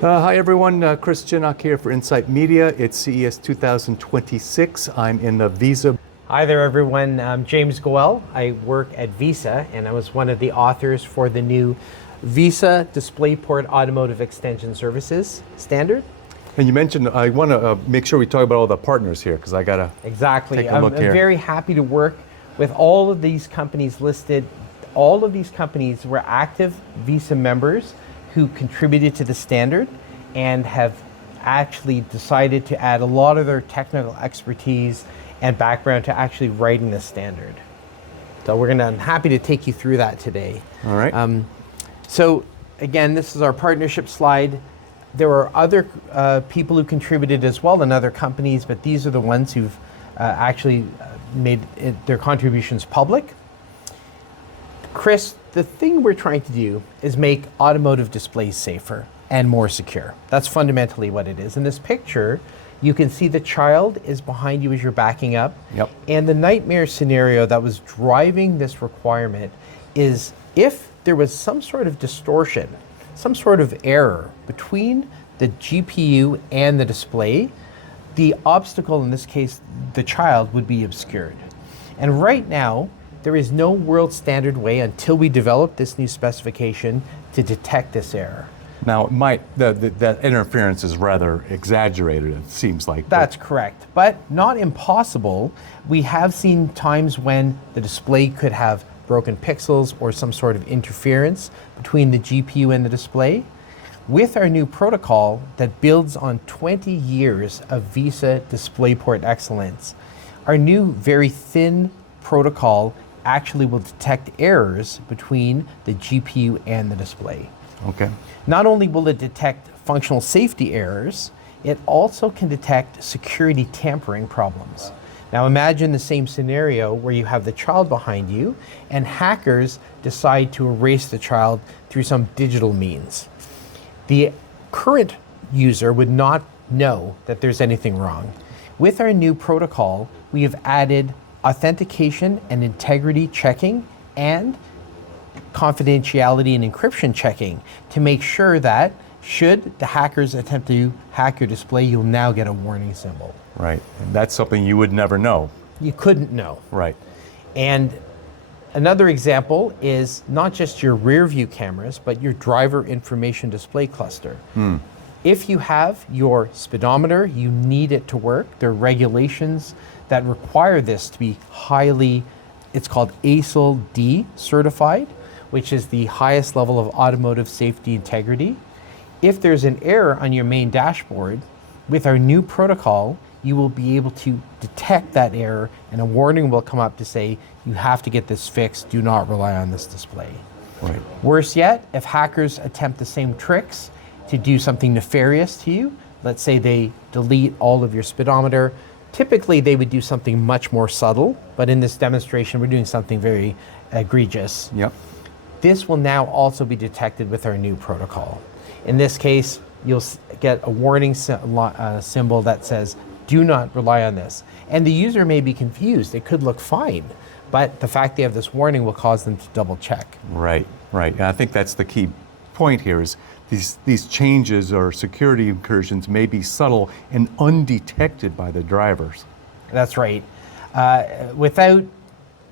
Hi everyone, Chris Chinnock here for Insight Media. It's CES 2026. I'm in the VESA. Hi there everyone, I'm James Goel. I work at VESA and I was one of the authors for the new VESA DisplayPort Automotive Extension Services standard. And you mentioned, I want to make sure we talk about all the partners here because I got to Exactly. take a look here. I'm very happy to work with all of these companies listed. All of these companies were active VESA members who contributed to the standard and have actually decided to add a lot of their technical expertise and background to actually writing the standard. So I'm happy to take you through that today. All right. So again, this is our partnership slide. There are other people who contributed as well and other companies, but these are the ones who've actually made their contributions public. Chris, the thing we're trying to do is make automotive displays safer and more secure. That's fundamentally what it is. In this picture, you can see the child is behind you as you're backing up. Yep. And the nightmare scenario that was driving this requirement is if there was some sort of distortion, some sort of error between the GPU and the display, the obstacle, in this case, the child, would be obscured. And right now, there is no world standard way until we develop this new specification to detect this error. Now, that interference is rather exaggerated, it seems like. That's correct, but not impossible. We have seen times when the display could have broken pixels or some sort of interference between the GPU and the display. With our new protocol that builds on 20 years of VESA DisplayPort excellence, our new very thin protocol actually will detect errors between the GPU and the display. Okay. Not only will it detect functional safety errors, it also can detect security tampering problems. Now imagine the same scenario where you have the child behind you and hackers decide to erase the child through some digital means. The current user would not know that there's anything wrong. With our new protocol, we have added authentication and integrity checking and confidentiality and encryption checking to make sure that should the hackers attempt to hack your display, you'll now get a warning symbol. Right, and that's something you would never know. You couldn't know. Right. And another example is not just your rear view cameras, but your driver information display cluster. If you have your speedometer, you need it to work. There are regulations that require this to be highly, it's called ASIL D certified, which is the highest level of automotive safety integrity. If there's an error on your main dashboard, with our new protocol, you will be able to detect that error and a warning will come up to say, you have to get this fixed, do not rely on this display. Right. Worse yet, if hackers attempt the same tricks to do something nefarious to you, let's say they delete all of your speedometer, typically they would do something much more subtle, but in this demonstration we're doing something very egregious. Yep. This will now also be detected with our new protocol. In this case, you'll get a warning symbol that says, do not rely on this. And the user may be confused. It could look fine, but the fact they have this warning will cause them to double check. Right, right. And I think that's the key point here is these changes or security incursions may be subtle and undetected by the drivers. That's right.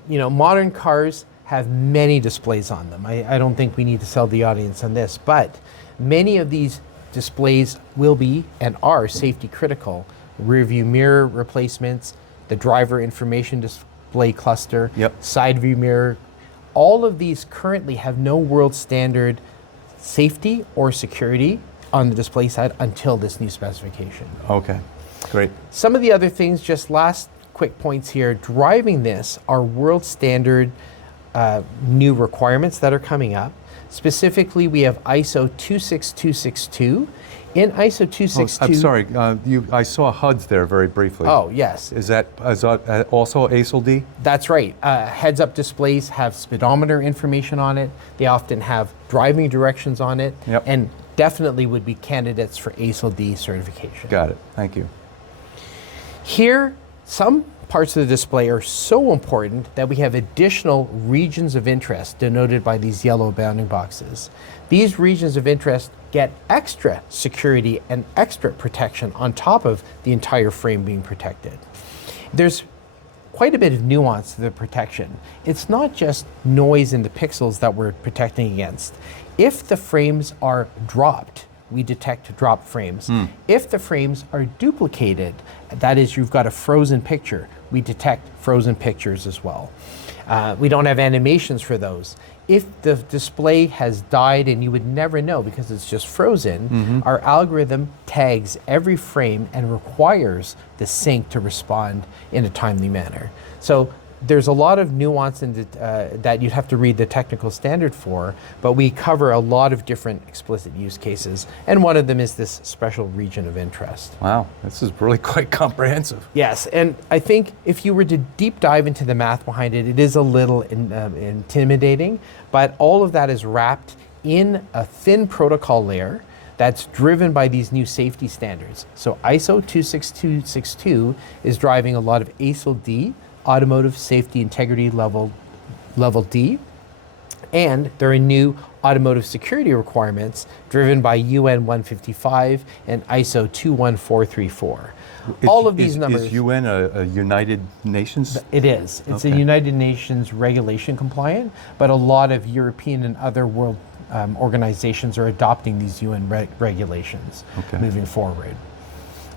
Modern cars have many displays on them. I don't think we need to sell the audience on this, but many of these displays will be and are safety critical. Rear view mirror replacements, the driver information display cluster, side view mirror. All of these currently have no world standard safety or security on the display side until this new specification. Okay, great. Some of the other things, just last quick points here, driving this are world standard new requirements that are coming up. Specifically, we have ISO 26262. In ISO 262... I'm sorry, I saw HUDs there very briefly. Oh, yes. Is that also ASIL D? That's right. Heads-up displays have speedometer information on it. They often have driving directions on it, and definitely would be candidates for ASIL D certification. Got it. Thank you. Here, some parts of the display are so important that we have additional regions of interest denoted by these yellow bounding boxes. These regions of interest get extra security and extra protection on top of the entire frame being protected. There's quite a bit of nuance to the protection. It's not just noise in the pixels that we're protecting against. If the frames are dropped, we detect drop frames. If the frames are duplicated, that is, you've got a frozen picture, we detect frozen pictures as well. We don't have animations for those. If the display has died and you would never know because it's just frozen, our algorithm tags every frame and requires the sync to respond in a timely manner. So there's a lot of nuance in that you'd have to read the technical standard for, but we cover a lot of different explicit use cases, and one of them is this special region of interest. Wow, this is really quite comprehensive. Yes, and I think if you were to deep dive into the math behind it, it is a little intimidating, but all of that is wrapped in a thin protocol layer that's driven by these new safety standards. So ISO 26262 is driving a lot of ASIL D, Automotive Safety Integrity Level D, and there are new automotive security requirements driven by UN 155 and ISO 21434. All of these numbers. Is UN a United Nations? It is. It's a United Nations regulation compliant, but a lot of European and other world organizations are adopting these UN regulations moving forward.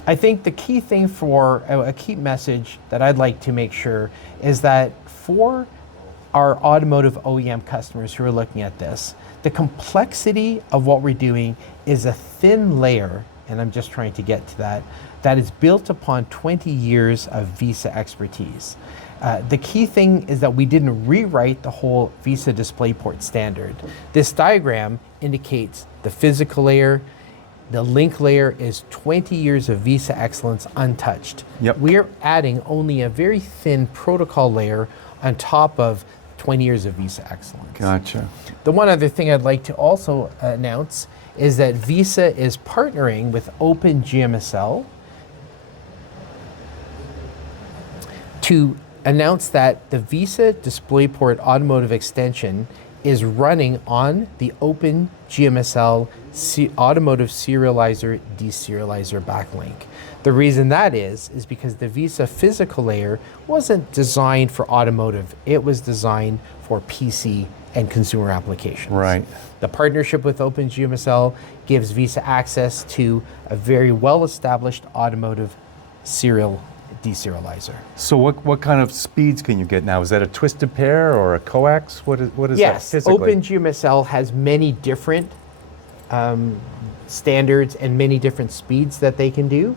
I think the key thing for a key message that I'd like to make sure is that for our automotive OEM customers who are looking at this, the complexity of what we're doing is a thin layer, and I'm just trying to get to that, that is built upon 20 years of VESA expertise. The key thing is that we didn't rewrite the whole VESA DisplayPort standard. This diagram indicates the physical layer. The link layer is 20 years of VESA excellence untouched. We're adding only a very thin protocol layer on top of 20 years of VESA excellence. Gotcha. The one other thing I'd like to also announce is that VESA is partnering with OpenGMSL to announce that the VESA DisplayPort automotive extension is running on the OpenGMSL automotive serializer deserializer backlink. The reason that is because the VESA physical layer wasn't designed for automotive. It was designed for PC and consumer applications. Right. The partnership with OpenGMSL gives VESA access to a very well-established automotive serial deserializer. So what kind of speeds can you get now? Is that a twisted pair or a coax? What is that physically? OpenGMSL has many different standards and many different speeds that they can do.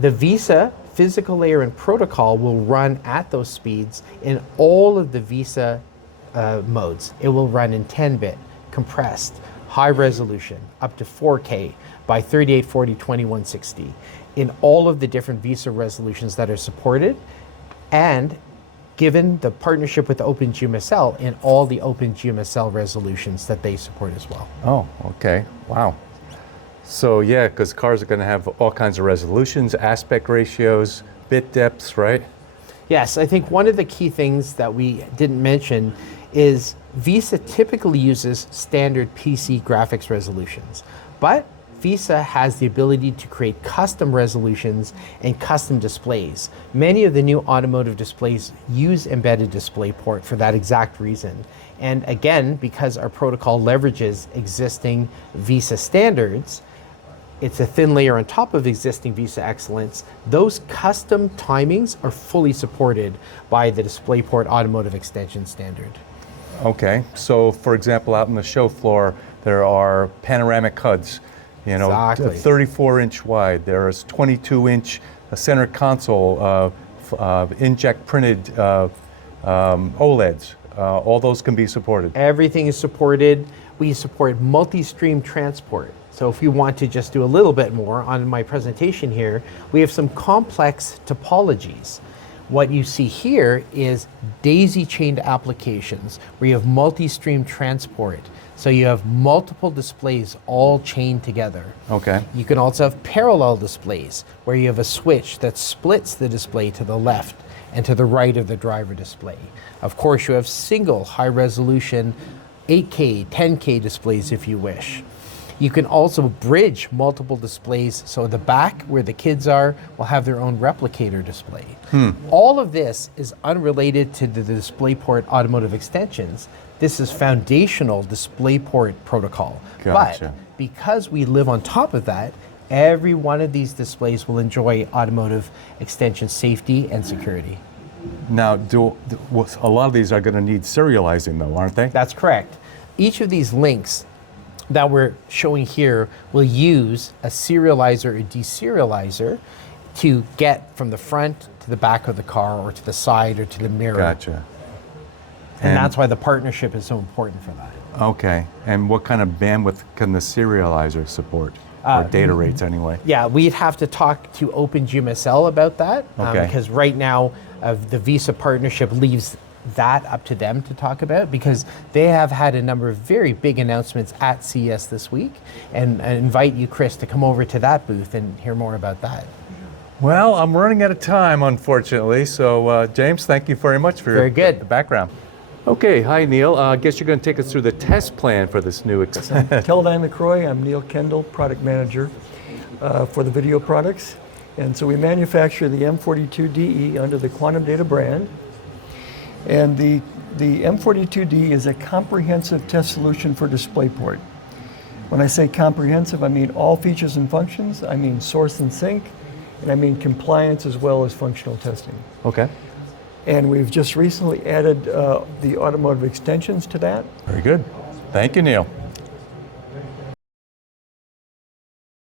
The VESA physical layer and protocol will run at those speeds in all of the VESA modes. It will run in 10-bit, compressed, high resolution, up to 4K by 3840 2160 in all of the different VESA resolutions that are supported, and given the partnership with OpenGMSL in all the OpenGMSL resolutions that they support as well. Oh, okay. Wow. So yeah, because cars are going to have all kinds of resolutions, aspect ratios, bit depths, right? Yes, I think one of the key things that we didn't mention is VESA typically uses standard PC graphics resolutions, but VESA has the ability to create custom resolutions and custom displays. Many of the new automotive displays use embedded DisplayPort for that exact reason. And again, because our protocol leverages existing VESA standards, it's a thin layer on top of existing VESA excellence. Those custom timings are fully supported by the DisplayPort automotive extension standard. Okay, so for example, out on the show floor, there are panoramic HUDs, you know, 34-inch wide. There's 22-inch center console, inkjet printed OLEDs. All those can be supported. Everything is supported. We support multi-stream transport. So if you want to just do a little bit more on my presentation here, we have some complex topologies. What you see here is daisy-chained applications where you have multi-stream transport. So you have multiple displays all chained together. Okay. You can also have parallel displays where you have a switch that splits the display to the left and to the right of the driver display. Of course, you have single high-resolution 8K, 10K displays if you wish. You can also bridge multiple displays, so the back where the kids are will have their own replicator display. All of this is unrelated to the DisplayPort automotive extensions. This is foundational DisplayPort protocol. Gotcha. But because we live on top of that, every one of these displays will enjoy automotive extension safety and security. Now, a lot of these are going to need serializing though, aren't they? That's correct. Each of these links that we're showing here will use a serializer or deserializer to get from the front to the back of the car or to the side or to the mirror. Gotcha. And that's why the partnership is so important for that. Okay. And what kind of bandwidth can the serializer support? Or data rates anyway? Yeah, we'd have to talk to OpenGMSL about that because right now the VESA partnership leaves that up to them to talk about because they have had a number of very big announcements at CES this week, and I invite you, Chris, to come over to that booth and hear more about that. Well, I'm running out of time, unfortunately. So, James, thank you very much for the background. Okay, hi, Neil. I guess you're going to take us through the test plan for this new Teledyne LaCroix, I'm Neil Kendall, product manager for the video products. And so we manufacture the M42DE under the Quantum Data brand. And the M42D is a comprehensive test solution for DisplayPort. When I say comprehensive, I mean all features and functions, I mean source and sync, and I mean compliance as well as functional testing. Okay. And we've just recently added the automotive extensions to that. Very good. Thank you, Neil.